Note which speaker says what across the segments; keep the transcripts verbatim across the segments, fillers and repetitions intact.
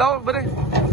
Speaker 1: ਲਾਓ ਵੀਰੇ।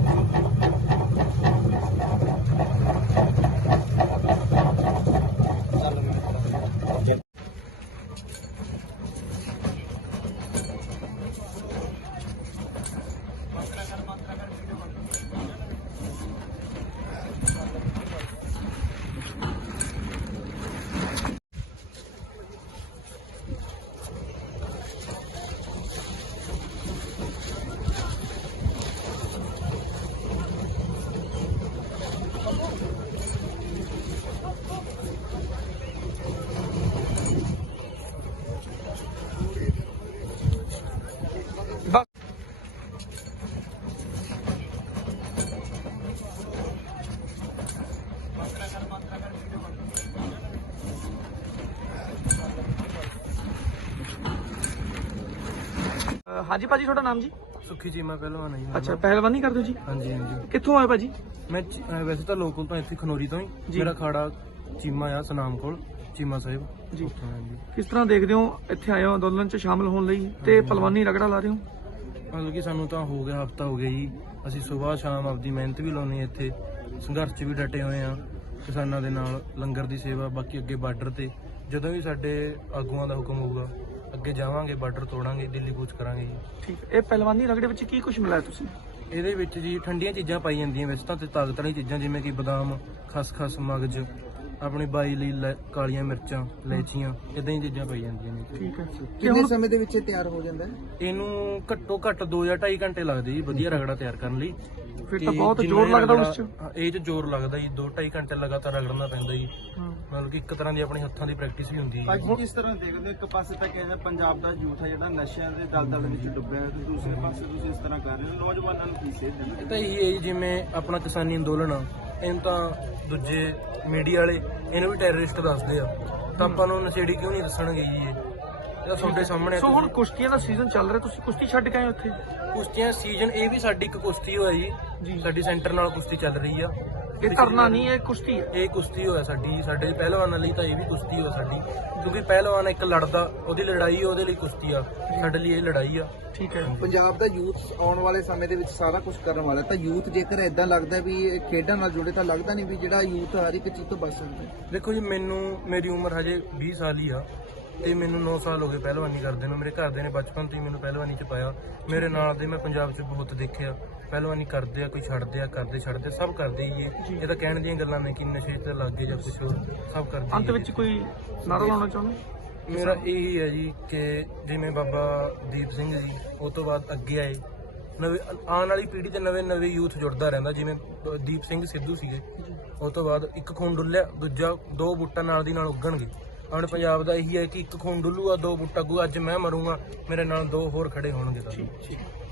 Speaker 1: ਹਾਂਜੀ ਭਾਜੀ, ਤੁਹਾਡਾ ਨਾਮ ਜੀ?
Speaker 2: ਸੁੱਖੀ ਚੀਮਾ ਪਹਿਲਵਾਨ ਹੈ ਜੀ।
Speaker 1: ਅੱਛਾ, ਪਹਿਲਵਾਨੀ ਕਰਦੇ ਹੋ ਜੀ?
Speaker 2: ਹਾਂਜੀ ਹਾਂਜੀ।
Speaker 1: ਕਿੱਥੋਂ ਆਏ ਭਾਜੀ?
Speaker 2: ਮੈਂ ਵੈਸੇ ਤਾਂ ਲੋਕਲ ਤੋਂ ਇੱਥੇ ਖਨੌਰੀ ਤੋਂ ਹੀ। ਮੇਰਾ ਖਾੜਾ ਚੀਮਾ ਆ ਸਨਾਮ ਕੋਲ, ਚੀਮਾ ਸਾਹਿਬ
Speaker 1: ਜੀ।
Speaker 2: ਹਾਂਜੀ।
Speaker 1: ਕਿਸ ਤਰ੍ਹਾਂ ਦੇਖਦੇ ਹੋ ਇੱਥੇ ਆਏ ਹੋ ਅੰਦੋਲਨ 'ਚ ਸ਼ਾਮਲ ਹੋਣ ਲਈ ਤੇ ਪਹਿਲਵਾਨੀ ਰਗੜਾ ਲਾ ਰਹੇ ਹੋ?
Speaker 2: ਮਤਲਬ ਕਿ ਸਾਨੂੰ ਤਾਂ ਹੋ ਗਿਆ ਹਫਤਾ ਹੋ ਗਿਆ ਜੀ। ਅਸੀਂ ਸਵੇਰ ਸ਼ਾਮ ਆਪਦੀ ਮਿਹਨਤ ਵੀ ਲਾਉਂਦੇ ਇੱਥੇ, ਸੰਘਰਸ਼ 'ਚ ਵੀ ਡਟੇ ਹੋਏ ਆ ਕਿਸਾਨਾਂ ਦੇ ਨਾਲ, ਲੰਗਰ ਦੀ ਸੇਵਾ, ਬਾਕੀ ਅੱਗੇ ਬਾਰਡਰ ਤੇ ਜਦੋਂ ਵੀ ਸਾਡੇ ਆਗੂਆਂ ਦਾ ਹੁਕਮ ਹੋਊਗਾ ਅੱਗੇ ਜਾਵਾਂਗੇ, ਬਾਰਡਰ ਤੋੜਾਂਗੇ, ਦਿੱਲੀ ਕੂਚ ਕਰਾਂਗੇ ਜੀ। ਠੀਕ।
Speaker 1: ਇਹ ਪਹਿਲਵਾਨੀ ਰਗੜੇ ਵਿੱਚ ਕੀ ਕੁਝ ਮਿਲਾਇਆ ਤੁਸੀਂ?
Speaker 2: ਇਹਦੇ ਵਿੱਚ ਜੀ ਠੰਡੀਆਂ ਚੀਜ਼ਾਂ ਪਾਈ ਜਾਂਦੀਆਂ ਵੈਸੇ ਤਾਂ, ਤੇ ਤਾਕਤ ਵਾਲੀਆਂ ਚੀਜ਼ਾਂ ਜਿਵੇਂ ਕਿ ਬਦਾਮ, ਖਸਖਸ, ਮਗਜ਼, ਆਪਣੀ ਬਾਈ ਲਈ ਲੈ- ਕਾਲੀਆਂ ਮਿਰਚਾਂ, ਇਲਾਇਚੀਆਂ, ਇਦਾਂ ਹੀ ਚੀਜ਼ਾਂ ਪਾਈ ਜਾਂਦੀਆਂ ਨੇ।
Speaker 1: ਠੀਕ ਹੈ।
Speaker 3: ਕਿੰਨੇ ਸਮੇਂ ਦੇ ਵਿੱਚ ਇਹ ਤਿਆਰ ਹੋ ਜਾਂਦਾ ਹੈ?
Speaker 2: ਇਹਨੂੰ ਘੱਟੋ ਘੱਟ ਦੋ ਜਾਂ ਢਾਈ ਘੰਟੇ ਲੱਗਦੇ ਜੀ ਵਧੀਆ ਰਗੜਾ ਤਿਆਰ ਕਰਨ ਲਈ।
Speaker 1: ਫਿਰ ਤਾਂ
Speaker 2: ਤੇ
Speaker 1: ਬਹੁਤ
Speaker 2: ਜਿੰਨਾ
Speaker 1: ਜ਼ੋਰ ਲੱਗਦਾ
Speaker 2: ਰਗੜਾ-
Speaker 1: ਉਸ 'ਚ।
Speaker 2: ਹਾਂ, ਇਹ 'ਚ ਜ਼ੋਰ ਲੱਗਦਾ ਜੀ, ਦੋ ਢਾਈ ਘੰਟੇ ਲਗਾਤਾਰ ਰਗੜਨਾ ਪੈਂਦਾ ਜੀ। ਮਤਲਬ ਕਿ ਇੱਕ ਤਰ੍ਹਾਂ ਦੀ ਆਪਣੇ ਹੱਥਾਂ ਦੀ ਪ੍ਰੈਕਟਿਸ ਵੀ ਹੁੰਦੀ ਹੈ।
Speaker 4: ਅੱਜ ਕਿਸ ਤਰ੍ਹਾਂ ਦੇਖਦੇ ਹੋ? ਇੱਕ ਪਾਸੇ ਤਾਂ ਕਹਿੰਦੇ ਪੰਜਾਬ ਦਾ ਯੂਥ ਹੈ ਜਿਹੜਾ ਨਸ਼ਿਆਂ ਦੇ ਦਲਦਲ ਵਿੱਚ ਡੁੱਬਿਆ ਹੈ, ਤੇ ਦੂਸਰੇ ਪਾਸੇ ਤੁਸੀਂ ਇਸ ਤਰ੍ਹਾਂ ਕਰ ਰਹੇ ਹੋ, ਨੌਜਵਾਨਾਂ ਨੂੰ ਕੀ ਸੇਧ ਦੇਣਾ?
Speaker 2: ਇਹ ਤਾਂ ਇਹੀ ਹੈ ਜੀ, ਜਿਵੇਂ ਆਪਣਾ ਕਿਸਾਨੀ ਅੰਦੋਲਨ ਆ, ਇਹਨੂੰ ਤਾਂ ਦੂਜੇ ਮੀਡੀਆ ਵਾਲੇ ਇਹਨੂੰ ਵੀ ਟੈਰਰਿਸਟ ਦੱਸਦੇ ਆ, ਤਾਂ ਆਪਾਂ ਨੂੰ ਨਸ਼ੇੜੀ ਕਿਉਂ ਨਹੀਂ ਦੱਸਣਗੇ ਜੀ? ਇਹ ਇਹ ਤਾਂ ਤੁਹਾਡੇ ਸਾਹਮਣੇ ਆ।
Speaker 1: ਸੋ ਹੁਣ ਕੁਸ਼ਤੀਆਂ ਦਾ ਸੀਜ਼ਨ ਚੱਲ ਰਿਹਾ, ਤੁਸੀਂ ਕੁਸ਼ਤੀ ਛੱਡ ਕੇ ਆਏ ਉੱਥੇ?
Speaker 2: ਕੁਸ਼ਤੀਆਂ ਸੀਜ਼ਨ, ਇਹ ਵੀ ਸਾਡੀ ਇੱਕ ਕੁਸ਼ਤੀ ਹੋਇਆ ਜੀ, ਸਾਡੀ ਸੈਂਟਰ ਨਾਲ ਕੁਸ਼ਤੀ ਚੱਲ ਰਹੀ ਆ।
Speaker 1: ਇਹ ਧਰਨਾ ਨਹੀਂ, ਇਹ ਕੁਸ਼ਤੀ ਹੈ।
Speaker 2: ਇਹ ਕੁਸ਼ਤੀ ਹੋਇਆ ਸਾਡੀ, ਸਾਡੇ ਪਹਿਲਵਾਨਾਂ ਲਈ ਤਾਂ ਇਹ ਵੀ ਕੁਸ਼ਤੀ ਹੋਇਆ ਸਾਡੀ, ਕਿਉਂਕਿ ਪਹਿਲਵਾਨ ਇੱਕ ਲੜਦਾ, ਉਹਦੀ ਲੜਾਈ ਉਹਦੇ ਲਈ ਕੁਸ਼ਤੀ ਆ, ਸਾਡੇ ਲਈ ਇਹ ਲੜਾਈ ਆ।
Speaker 1: ਠੀਕ ਹੈ।
Speaker 3: ਪੰਜਾਬ ਦਾ ਯੂਥ ਆਉਣ ਵਾਲੇ ਸਮੇਂ ਦੇ ਵਿੱਚ ਸਾਰਾ ਕੁਝ ਕਰਨ ਵਾਲਾ, ਤਾਂ ਯੂਥ ਜੇਕਰ ਇਦਾਂ ਲੱਗਦਾ ਵੀ ਇਹ ਖੇਡਾਂ ਨਾਲ ਜੁੜੇ, ਤਾਂ ਲੱਗਦਾ ਨਹੀਂ ਵੀ ਜਿਹੜਾ ਯੂਥ ਹਰ ਇੱਕ ਚੀਜ਼ ਤੋਂ ਬਚ ਸਕਦਾ ਹੈ?
Speaker 2: ਦੇਖੋ ਜੀ, ਮੈਨੂੰ ਮੇਰੀ ਉਮਰ ਹਜੇ ਵੀਹ ਸਾਲ ਹੀ ਆ, ਤੇ ਮੈਨੂੰ ਨੌ ਸਾਲ ਹੋ ਗਏ ਪਹਿਲਵਾਨੀ ਕਰਦੇ ਨੂੰ। ਮੇਰੇ ਘਰਦਿਆਂ ਨੇ ਬਚਪਨ ਤੋਂ ਹੀ ਮੈਨੂੰ ਪਹਿਲਵਾਨੀ 'ਚ ਪਾਇਆ। ਮੇਰੇ ਨਾਲ ਦੇ ਮੈਂ ਪੰਜਾਬ 'ਚ ਬਹੁਤ ਦੇਖਿਆ, ਪਹਿਲਵਾਨੀ ਕਰਦੇ ਆ, ਕੋਈ ਛੱਡਦੇ ਆ, ਕਰਦੇ ਛੱਡਦੇ, ਸਭ ਕਰਦੇ ਹੀ ਇਹ ਇਹ ਤਾਂ ਕਹਿਣ ਦੀਆਂ ਗੱਲਾਂ ਨੇ ਕਿ ਨਸ਼ੇ ਤੇ ਲੱਗ ਗਏ ਜਾਂ ਕੁਛ ਹੋਰ, ਸਭ ਕਰਦੇ।
Speaker 1: ਅੰਤ ਵਿੱਚ ਕੋਈ ਨਾਰਾ ਲਾਉਣਾ ਚਾਹੁੰਦੇ?
Speaker 2: ਮੇਰਾ ਇਹੀ ਹੈ ਜੀ ਕਿ ਜਿਵੇਂ ਬਾਬਾ ਦੀਪ ਸਿੰਘ ਜੀ ਉਹ ਤੋਂ ਬਾਅਦ ਅੱਗੇ ਆਏ, ਨਵੇਂ ਆਉਣ ਵਾਲੀ ਪੀੜ੍ਹੀ ਤੇ ਨਵੇਂ ਨਵੇਂ ਯੂਥ ਜੁੜਦਾ ਰਹਿੰਦਾ। ਜਿਵੇਂ ਦੀਪ ਸਿੰਘ ਸਿੱਧੂ ਸੀਗੇ, ਉਹ ਤੋਂ ਬਾਅਦ ਇੱਕ ਖੂਨ ਡੁੱਲਿਆ, ਦੂਜਾ ਦੋ ਬੂਟਾ ਨਾਲ ਦੀ ਨਾਲ ਉੱਗਣਗੇ। ਆਪਣੇ ਪੰਜਾਬ ਦਾ ਇਹੀ ਹੈ ਕਿ ਇੱਕ ਖੂਨ ਡੁੱਲੂਗਾ, ਦੋ ਬੂਟਾ ਗੂ। ਅੱਜ ਮੈਂ ਮਰੂੰਗਾ, ਮੇਰੇ ਨਾਲ ਦੋ ਹੋਰ ਖੜੇ ਹੋਣਗੇ। ਤਾਂ